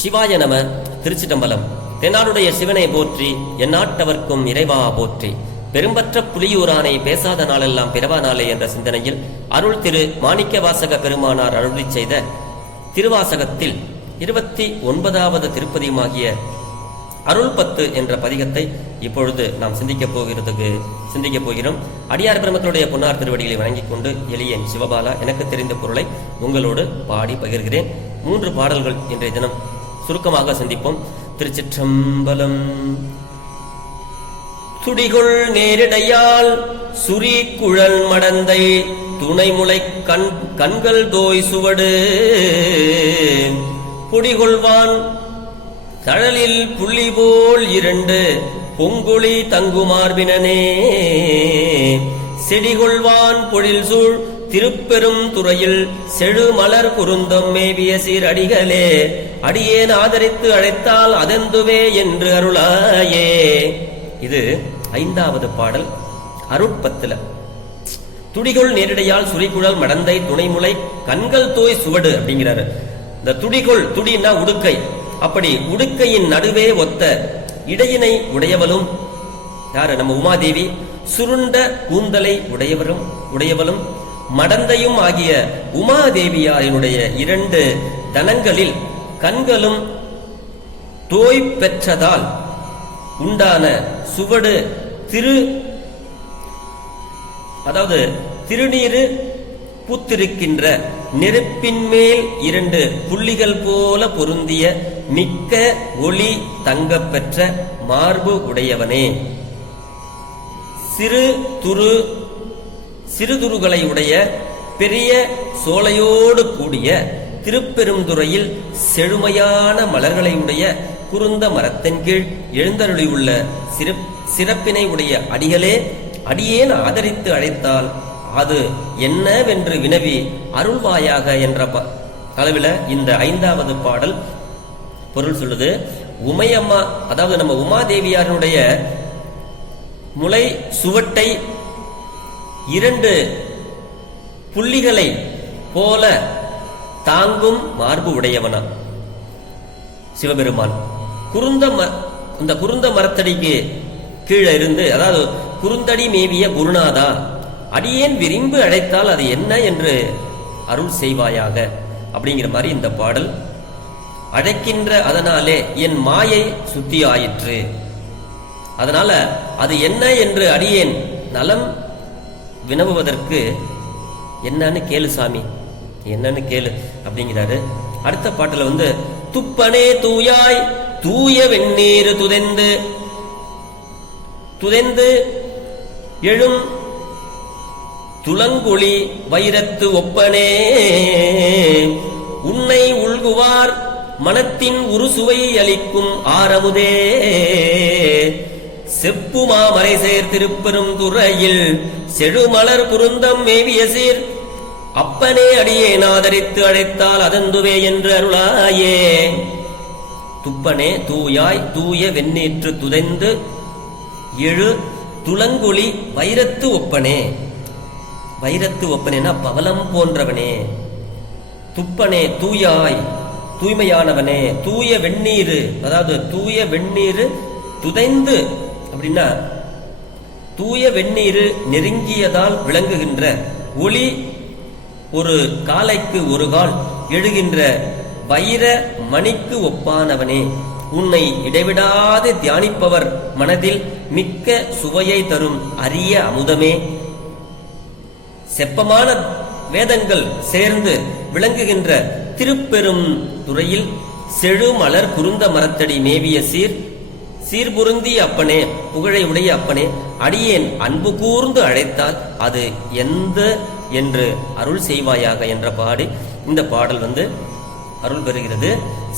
சிவாய நம. திருச்சிட்டம்பலம். தென்னாடுடைய சிவனை போற்றி, எந்நாட்டவர்க்கும் இறைவா போற்றி. பெரும்பற்ற புலியூரானை பேசாத நாளெல்லாம் பிறவா நாளே என்ற சிந்தனையில் அருள் திரு மாணிக்க வாசக பெருமானார் அருளி செய்த திருவாசகத்தில் 29வது திருப்பதியுமாகிய அருள் 10 என்ற பதிகத்தை இப்பொழுது நாம் சிந்திக்கப் போகிறோம். அடியார் பிரம்மத்தினுடைய பொன்னார் திருவடிகளை வணங்கிக் கொண்டு எளியன் சிவபாலா எனக்கு தெரிந்த பொருளை உங்களோடு பாடி பகிர்கிறேன். 3 பாடல்கள் இன்றைய தினம் சுருக்கமாக சிந்திப்போம். திருச்சிற்றம்பலம். துடிகொள் நேரிடையால் சுரி குழல் மடந்தை துணைமுலை கண்கள் தோய் சுவடு பொடிகொள்வான் தழலில் புள்ளி போல் 2 பொங்கொழி தங்குமார்பினனே செடிகொள்வான் பொழில் சூழ் திருப்பெரும் துறையில் செழு மலர் குருந்தம் மேவிய சீரடிகளே அடியேன் ஆதரித்து அழைத்தால் அதெந்துவே என்று அருளாயே. இது 5வது பாடல் அருள் 10. துடிகொள் நேரிடையால் சுரிகுழல் மடந்தை துணைமுலை கண்கள் தோய் சுவடு அப்படிங்கிறாரு. இந்த துடிகொள், துடினா உடுக்கை, அப்படி உடுக்கையின் நடுவே ஒத்த இடையினை உடையவளும் யாரு? நம்ம உமாதேவி. சுருண்ட கூந்தலை உடையவளும் மடந்தையும் ஆகிய உமாதேவியாரினுடைய 2 தனங்களில் கண்களும் தோய் பெற்றதால் உண்டான சுவடு அதாவது திருநீரு பூத்திருக்கின்ற நெருப்பின் மேல் 2 புள்ளிகள் போல பொருந்திய மிக்க ஒளி தங்க பெற்ற மார்பு உடையவனே. சிறுதுருகளை உடைய பெரிய சோலையோடு கூடிய திருப்பெருந்துறையில் செழுமையான மலர்களை உடைய குருந்த மரத்தின் கீழ் எழுந்தருளியுள்ள சிறப்பினை உடைய அடிகளே அடியேன் ஆதரித்து அழைத்தால் அது என்னவென்று வினவி அருள்வாயாக என்ற அளவில் இந்த 5வது பாடல் பொருள் சொல்லுது. உமையம்மா, அதாவது நம்ம உமாதேவியாருடைய முளை சுவட்டை 2 புள்ளிகளை போல தாங்கும் மார்பு உடையவனா சிவபெருமான். இந்த குருந்த மரத்தடிக்கு கீழே இருந்து, அதாவது குறுந்தடி மேவிய குருநாதா அடியேன் விரும்பி அழைத்தால் அது என்ன என்று அருள் செய்வாயாக அப்படிங்கிற மாதிரி இந்த பாடல். அழைக்கின்ற அதனாலே என் மாயை சுத்தி ஆயிற்று, அதனால அது என்ன என்று அடியேன் நலம் வினவுவதற்கு என்னன்னு கேளு சாமி, என்னன்னு கேளு அப்படிங்கிறாரு. அடுத்த பாட்டுல துப்பனே தூயாய் தூய வெந்நீர் துதைந்து எழும் துளங்கொளி வைரத்து ஒப்பனே உன்னை உள்குவார் மனத்தின் உருசுவை அளிக்கும் ஆரமுதே செப்பு மாமரை சேர் திருப்பெரும் துறையில் செழுமலர் குருந்தம் மேவிய சீர் அப்பனே அடியேன் ஆதரித்து அழைத்தால் அதந்துவே என்று அருளாயே. துப்பனே தூயாய் தூய வெந்நீற்று துதைந்து எழு துளங்கொளி வைரத்து ஒப்பனே. வைரத்து ஒப்பனேனா பவளம் போன்றவனே. துப்பனே தூயாய் தூய்மையானவனே. தூய வெந்நீரு, அதாவது தூய வெந்நீரு துதைந்து அப்படின்னா தூய வெந்நீரு நெருங்கியதால் விளங்குகின்ற ஒளி ஒரு காலைக்கு ஒரு கால் எழுகின்ற வைர மணிக்கு ஒப்பானவனே. உன்னை இடைவிடாது தியானிப்பவர் மனதில் மிக்க சுவையை தரும் அரிய அமுதமே. செப்பமான வேதங்கள் சேர்ந்து விளங்குகின்ற திருப்பெரும் துறையில் செழுமலர் குருந்த மரத்தடி மேவிய சீர்புருந்திய அப்பனே, புகழை உடைய அப்பனே, அடியேன் அன்பு கூர்ந்து அழைத்தால் அது எந்த என்று அருள் செய்வாயாக என்ற பாடி இந்த பாடல் அருள் பெறுகிறது.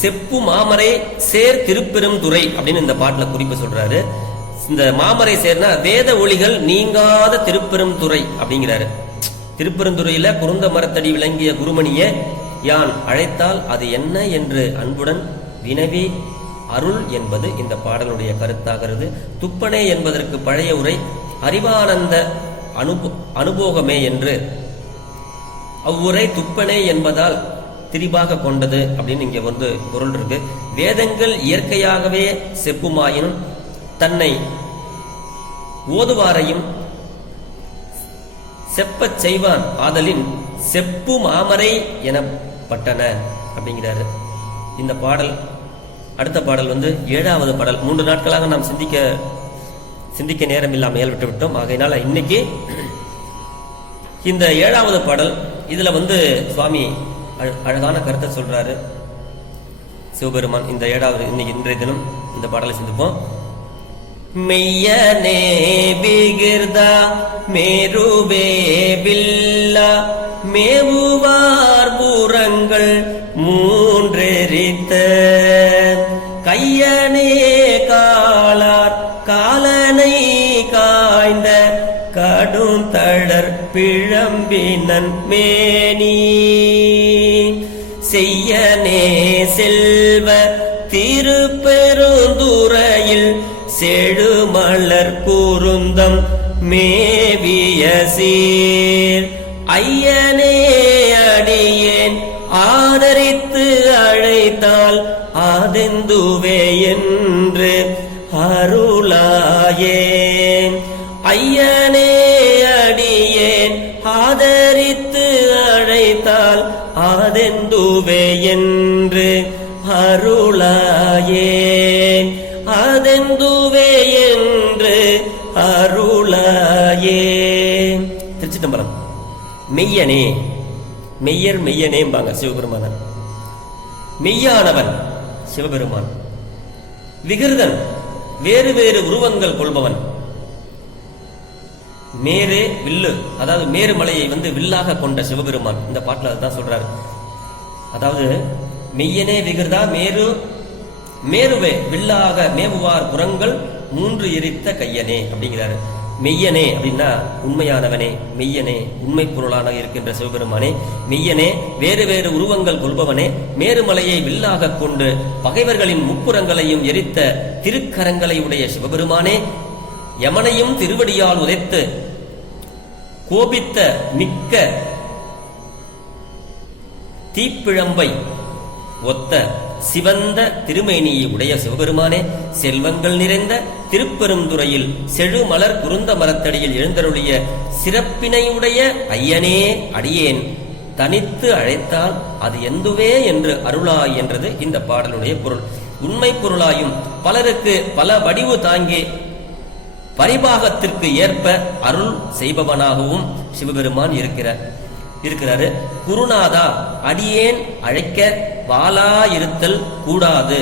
செப்பு மாமரை சேர் திருப்பெரும் துறை அப்படின்னு இந்த பாட்டுல குறிப்பு சொல்றாரு. இந்த மாமரை சேர்னா வேத ஒளிகள் நீங்காத திருப்பெரும் துறை அப்படிங்கிறாரு. திருப்பெருந்துறையில குருந்த மரத்தடி விளங்கிய குருமணியே யான் அழைத்தால் அது என்ன என்று அன்புடன் வினவி அருள் என்பது இந்த பாடலுடைய கருத்தாகிறது. துப்பனே என்பதற்கு பழைய உரை அறிவானந்த அனுபோகமே என்று, அவ்வுரை துப்பனே என்பதால் திரிபாக கொண்டது அப்படின்னு இங்க வந்து பொருள் இருக்கு. வேதங்கள் இயற்கையாகவே செப்புமாயினும் தன்னை ஓதுவாரையும் செப்பச் செய்வான் ஆதலின் செப்பு மாமரை எனப்பட்டன அப்படிங்கிறாரு. இந்த பாடல் அடுத்த பாடல் வந்து 7வது பாடல். 3 நாட்களாக நாம் சிந்திக்க நேரம் இல்லாமல் விட்டுவிட்டோம். ஆகையினால இன்னைக்கு இந்த 7வது பாடல், இதுல வந்து சுவாமி அழகான கருத்தை சொல்றாரு சிவபெருமான். இந்த 7வது இன்னைக்கு இன்றைய தினம் இந்த பாடலை சிந்திப்போம். மெய்யனே விகிர்தா மேருவே வில்லா மேவுவார் பூரங்கள் மூன்றெரித்த கையனே காலார் காலனை காய்ந்த கடும் தளர் பிழம்பினன் மேனி செய்யனே செல்வ திருப்பெருந்துறையில் செழுமலர் குருந்தம் மேவிய சீர் ஐயனே அடியேன் ஆதரித்து அழைத்தால் ஆதெந்துவே என்று அருளாயே. ஐயனே அடியேன் ஆதரித்து அழைத்தால் ஆதெந்துவே என்று அருளாயே. ஆதெந்துவே என்று அருளாயே. திருச்சிட்டம்பலம். மெய்யனே, மெய்யர் மெய்யனேம்பாங்க சிவபெருமான். மெய்யானவன் சிவபெருமான். விகிருதன், வேறு வேறு உருவங்கள் கொள்பவன். மேரு வில்லு, அதாவது மேருமலையை வந்து வில்லாக கொண்ட சிவபெருமான். இந்த பாட்டுல அதுதான் சொல்றாரு. அதாவது மெய்யனே விகிருதா மேருவே வில்லாக மேவுவார் புறங்கள் 3 எரித்த கையனே அப்படிங்கிறாரு. மெய்யனே அப்படின்னா உண்மையானவனே, மெய்யனே உண்மை பொருளாக இருக்கின்ற சிவபெருமானே, மெய்யனே வேறு வேறு உருவங்கள் கொள்பவனே, மேருமலையை வில்லாக கொண்டு பகைவர்களின் முப்புறங்களையும் எரித்த திருக்கரங்களை உடைய சிவபெருமானே, யமனையும் திருவடியால் உதைத்து கோபித்த மிக்க தீப்பிழம்பை ஒத்த சிவந்த திருமேனியை உடைய சிவபெருமானே, செல்வங்கள் நிறைந்த திருப்பெருந்துறையில் செழுமலர் குருந்த மரத்தடியில் எழுந்தருளிய சிறப்பினையுடைய ஐயனே அடியேன் தனித்து அழைத்தால் அது எந்துவே என்று அருளாய் என்றது இந்த பாடலுடைய பொருள். உண்மை பொருளாயும் பலருக்கு பல வடிவு தாங்கி பரிபாகத்திற்கு ஏற்ப அருள் செய்பவனாகவும் சிவபெருமான் இருக்கிறாரு. குருநாதா, அடியேன் அழைக்க வாளா இருத்தல் கூடாது,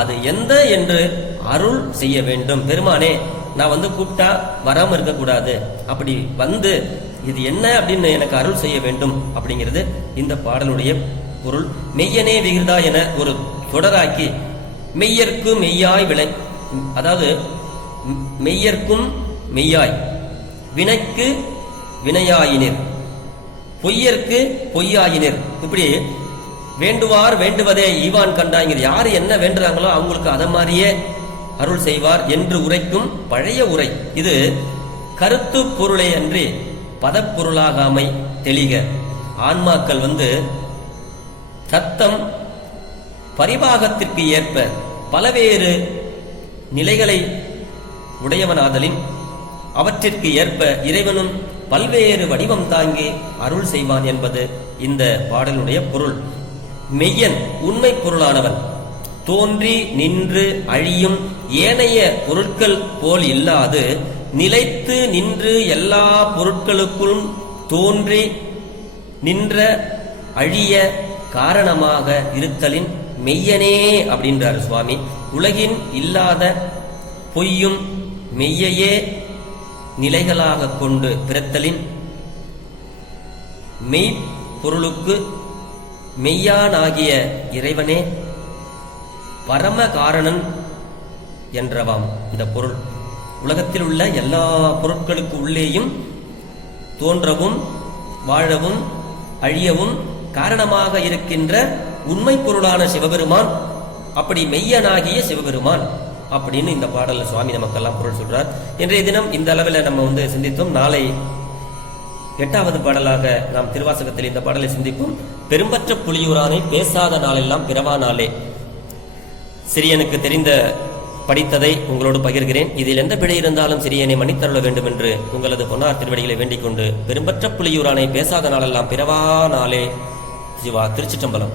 அது எந்த என்று அருள் செய்ய வேண்டும். பெருமானே, நான் வந்து கூப்பிட்டா வராம இருக்க கூடாது, அப்படி வந்து இது என்ன அப்படின்னு எனக்கு அருள் செய்ய வேண்டும் அப்படிங்கிறது இந்த பாடலுடைய பொருள். மெய்யனே விகிருதா என ஒரு தொடராக்கி மெய்யர்க்கு மெய்யாய் அதாவது மெய்யர்க்கும் மெய்யாய், வினைக்கு வினையாயினர், பொய்யர்க்கு பொய்யாயினர், இப்படி வேண்டுவார் வேண்டுவதே ஈவான் கண்டாங்கிற யாரு என்ன வேண்டுறாங்களோ அவங்களுக்கு அத மாதிரியே அருள் செய்வார் என்று உரைக்கும் பழைய உரை. இது கருத்து பொருளை அன்றி பதப்பொருளாகாமை தெளிக. ஆன்மாக்கள் வந்து தத்தம் பரிபாகத்திற்கு ஏற்ப பலவேறு நிலைகளை உடையவனாதலின் அவற்றிற்கு ஏற்ப இறைவனும் பல்வேறு வடிவம் தாங்கி அருள் செய்வான் என்பது இந்த பாடலுடைய பொருள். மெய்யன் உண்மை பொருளானவன், தோன்றி நின்று அழியும் ஏனைய பொருட்கள் போல் இல்லாது நிலைத்து நின்று எல்லா பொருட்களுக்கும் தோன்றி நின்ற அழிய காரணமாக இருத்தலின் மெய்யனே அப்படின்றார் சுவாமி. உலகின் இல்லாத பொய்யும் மெய்யையே நிலைகளாக கொண்டு பிறத்தலின் மெய்ப்பொருளுக்கு மெய்யானாகிய இறைவனே பரம காரணன் என்றவாம் இந்த பொருள். உலகத்தில் உள்ள எல்லா பொருட்களுக்கு உள்ளேயும் தோன்றவும் வாழவும் அழியவும் காரணமாக இருக்கின்ற உண்மை பொருளான சிவபெருமான், அப்படி மெய்யனாகிய சிவபெருமான் அப்படின்னு இந்த பாடல்ல சுவாமி நமக்கெல்லாம் பொருள் சொல்றார். இன்றைய தினம் இந்த அளவில் நம்ம சிந்தித்தோம். நாளை 8வது பாடலாக நாம் திருவாசகத்தில் இந்த பாடலை சிந்திப்போம். பெரும்பற்ற புலியூரானை பேசாத நாளெல்லாம் பிறவா நாளே. சிறியனுக்கு தெரிந்த படித்ததை உங்களோடு பகிர்கிறேன். இதில் எந்த பிழை இருந்தாலும் சிறியனை மன்னித்தருள வேண்டும் என்று உங்களது பொன்னார் திருவடிகளை வேண்டிக் கொண்டு, பெரும்பற்ற புலியூரானை பேசாத நாளெல்லாம் பிறவா நாளே. சிவா. திருச்சிற்றம்பலம்.